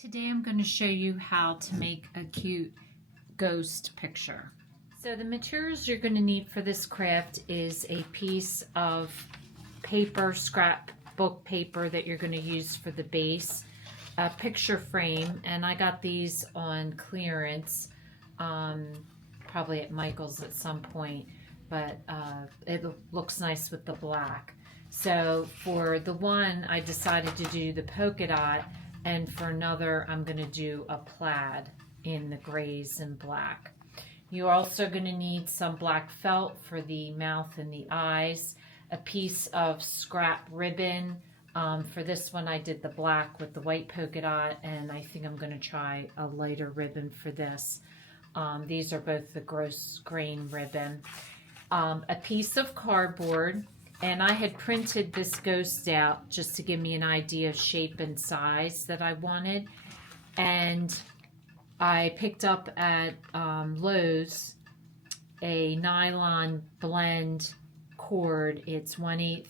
Today I'm going to show you how to make a cute ghost picture. So the materials you're going to need for this craft is a piece of paper, scrapbook paper that you're going to use for the base, a picture frame, and I got these on clearance, probably at Michael's at some point, but it looks nice with the black. So for the one, I decided to do the polka dot, and for another, I'm going to do a plaid in the grays and black. You're also going to need some black felt for the mouth and the eyes, a piece of scrap ribbon. For this one, I did the black with the white polka dot, and I think I'm going to try a lighter ribbon for this. These are both the gross grain ribbon. A piece of cardboard. And I had printed this ghost out just to give me an idea of shape and size that I wanted. And I picked up at Lowe's a nylon blend cord. It's 1/8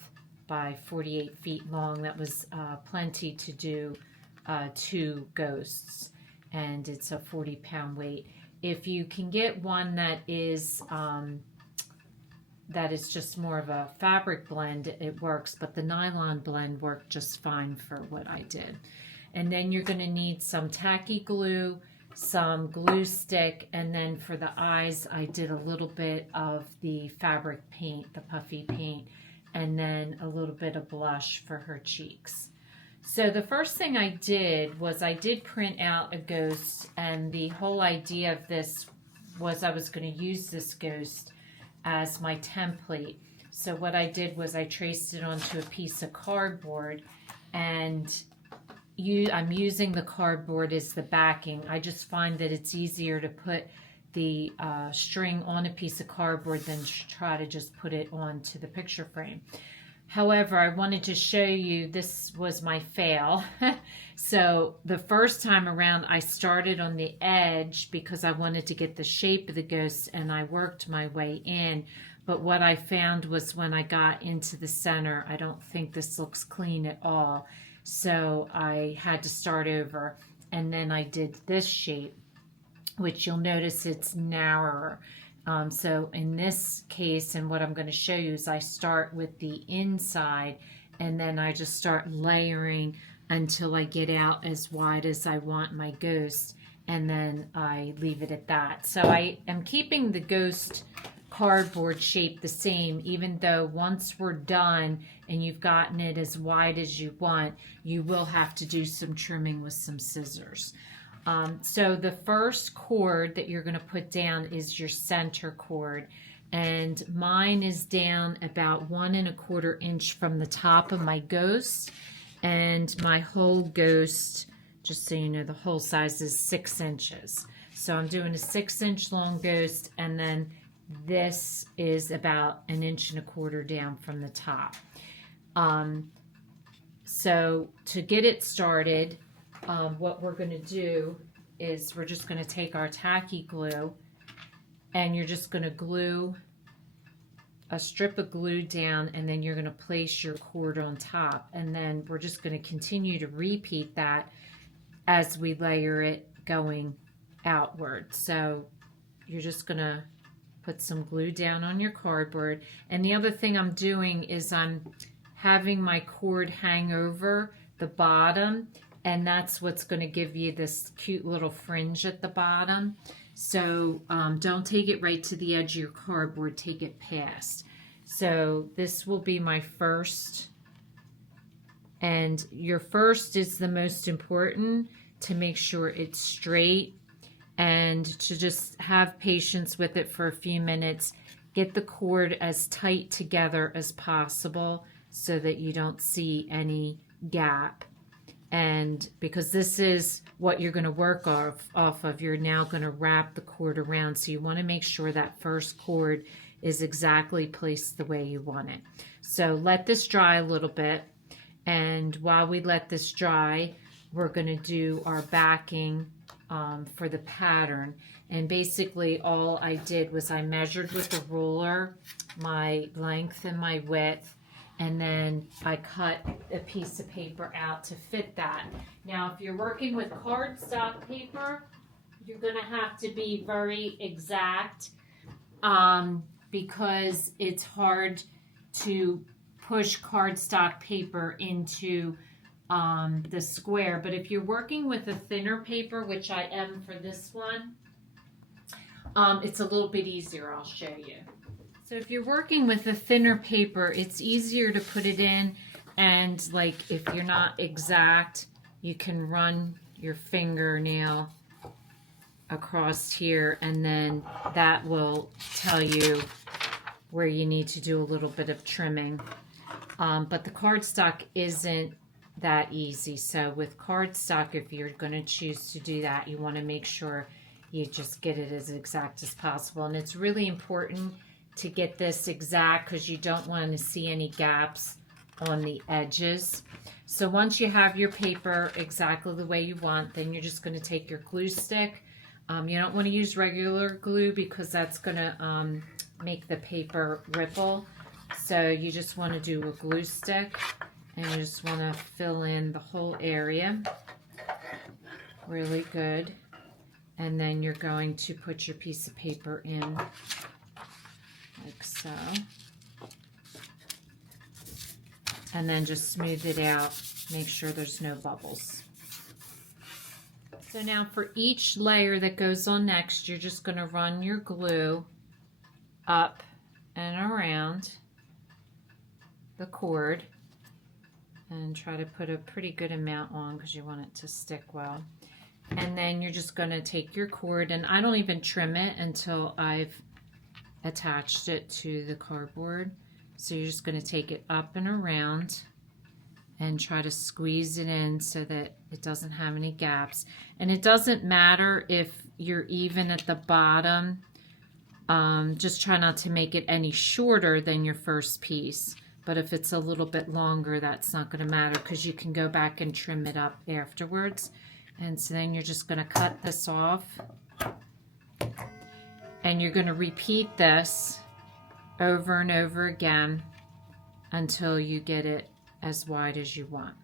by 48 feet long. That was plenty to do 2 ghosts. And it's a 40-pound weight. If you can get one that is just more of a fabric blend, it works, but the nylon blend worked just fine for what I did. And then you're going to need some tacky glue, some glue stick, and then for the eyes, I did a little bit of the fabric paint, the puffy paint, and then a little bit of blush for her cheeks. So the first thing I did was I did print out a ghost, and the whole idea of this was I was going to use this ghost as my template. So what I did was I traced it onto a piece of cardboard, and I'm using the cardboard as the backing. I just find that it's easier to put the string on a piece of cardboard than try to just put it onto the picture frame. However, I wanted to show you, this was my fail. So the first time around, I started on the edge because I wanted to get the shape of the ghost, and I worked my way in. But what I found was when I got into the center, I don't think this looks clean at all. So I had to start over, and then I did this shape, which you'll notice it's narrower. So in this case, and what I'm going to show you is I start with the inside, and then I just start layering until I get out as wide as I want my ghost, and then I leave it at that. So I am keeping the ghost cardboard shape the same, even though once we're done and you've gotten it as wide as you want, you will have to do some trimming with some scissors. So the first cord that you're going to put down is your center cord, and mine is down about 1 1/4 inch from the top of my ghost, and my whole ghost, just so you know, the whole size is 6 inches. So I'm doing a 6-inch long ghost, and then this is about 1 1/4 inches down from the top. So to get it started, what we're going to do is we're just going to take our tacky glue, and you're just going to glue a strip of glue down, and then you're going to place your cord on top, and then we're just going to continue to repeat that as we layer it going outward. So you're just going to put some glue down on your cardboard, and the other thing I'm doing is I'm having my cord hang over the bottom, and that's what's going to give you this cute little fringe at the bottom. So don't take it right to the edge of your cardboard, take it past. So this will be my first, and your first is the most important, to make sure it's straight, and to just have patience with it for a few minutes. Get the cord as tight together as possible so that you don't see any gap. And because this is what you're going to work off of, you're now going to wrap the cord around. So you want to make sure that first cord is exactly placed the way you want it. So let this dry a little bit. And while we let this dry, we're going to do our backing for the pattern. And basically all I did was I measured with a ruler my length and my width, and then I cut a piece of paper out to fit that. Now, if you're working with cardstock paper, you're gonna have to be very exact because it's hard to push cardstock paper into the square. But if you're working with a thinner paper, which I am for this one, it's a little bit easier. I'll show you. So if you're working with a thinner paper, it's easier to put it in, and like if you're not exact, you can run your fingernail across here, and then that will tell you where you need to do a little bit of trimming. But the cardstock isn't that easy. So with cardstock, if you're going to choose to do that, you want to make sure you just get it as exact as possible. And it's really important to get this exact because you don't want to see any gaps on the edges. So once you have your paper exactly the way you want, then you're just going to take your glue stick. You don't want to use regular glue because that's going to make the paper ripple. So you just want to do a glue stick, and you just want to fill in the whole area really good. And then you're going to put your piece of paper in like so. And then just smooth it out. Make sure there's no bubbles. So now for each layer that goes on next, you're just going to run your glue up and around the cord and try to put a pretty good amount on because you want it to stick well. And then you're just going to take your cord, and I don't even trim it until I've attached it to the cardboard. So you're just going to take it up and around and try to squeeze it in so that it doesn't have any gaps. And it doesn't matter if you're even at the bottom. Just try not to make it any shorter than your first piece. But if it's a little bit longer, that's not going to matter because you can go back and trim it up afterwards. And so then you're just going to cut this off. And you're going to repeat this over and over again until you get it as wide as you want.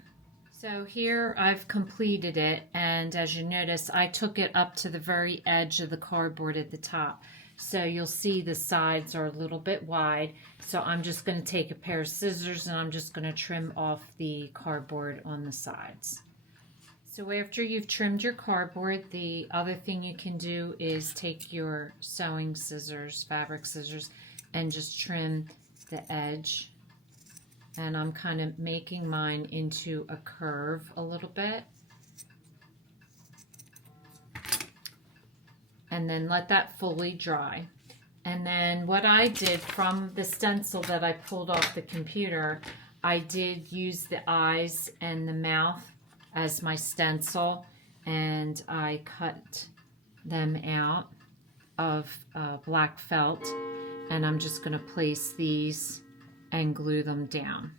So here I've completed it, and as you notice, I took it up to the very edge of the cardboard at the top. So you'll see the sides are a little bit wide. So I'm just going to take a pair of scissors and I'm just going to trim off the cardboard on the sides. So after you've trimmed your cardboard, the other thing you can do is take your sewing scissors, fabric scissors, and just trim the edge. And I'm kind of making mine into a curve a little bit. And then let that fully dry. And then what I did from the stencil that I pulled off the computer, I did use the eyes and the mouth as my stencil, and I cut them out of black felt, and I'm just going to place these and glue them down.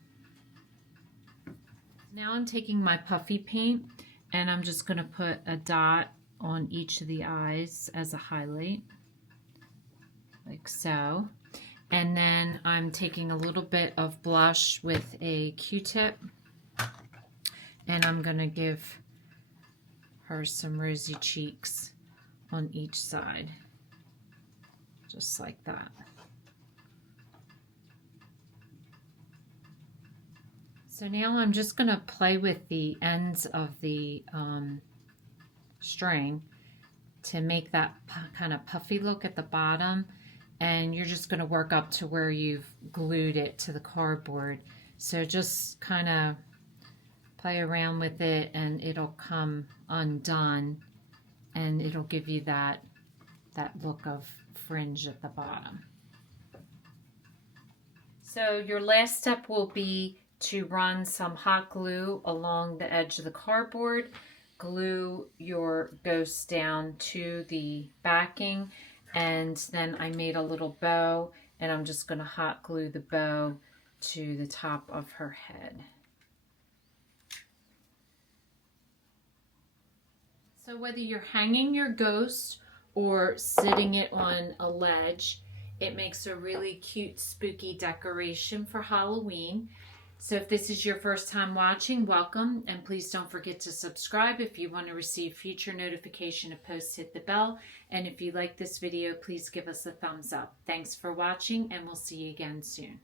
Now I'm taking my puffy paint and I'm just going to put a dot on each of the eyes as a highlight, like so. And then I'm taking a little bit of blush with a Q-tip, and I'm going to give her some rosy cheeks on each side, just like that. So now I'm just going to play with the ends of the string to make that kind of puffy look at the bottom, and you're just going to work up to where you've glued it to the cardboard. So just kind of play around with it and it'll come undone, and it'll give you that look of fringe at the bottom. So your last step will be to run some hot glue along the edge of the cardboard. Glue your ghost down to the backing, and then I made a little bow, and I'm just going to hot glue the bow to the top of her head. So whether you're hanging your ghost or sitting it on a ledge, It makes a really cute, spooky decoration for Halloween. So if this is your first time watching, welcome, and please don't forget to subscribe. If you want to receive future notification of posts, hit the bell. And if you like this video, please give us a thumbs up. Thanks for watching, and we'll see you again soon.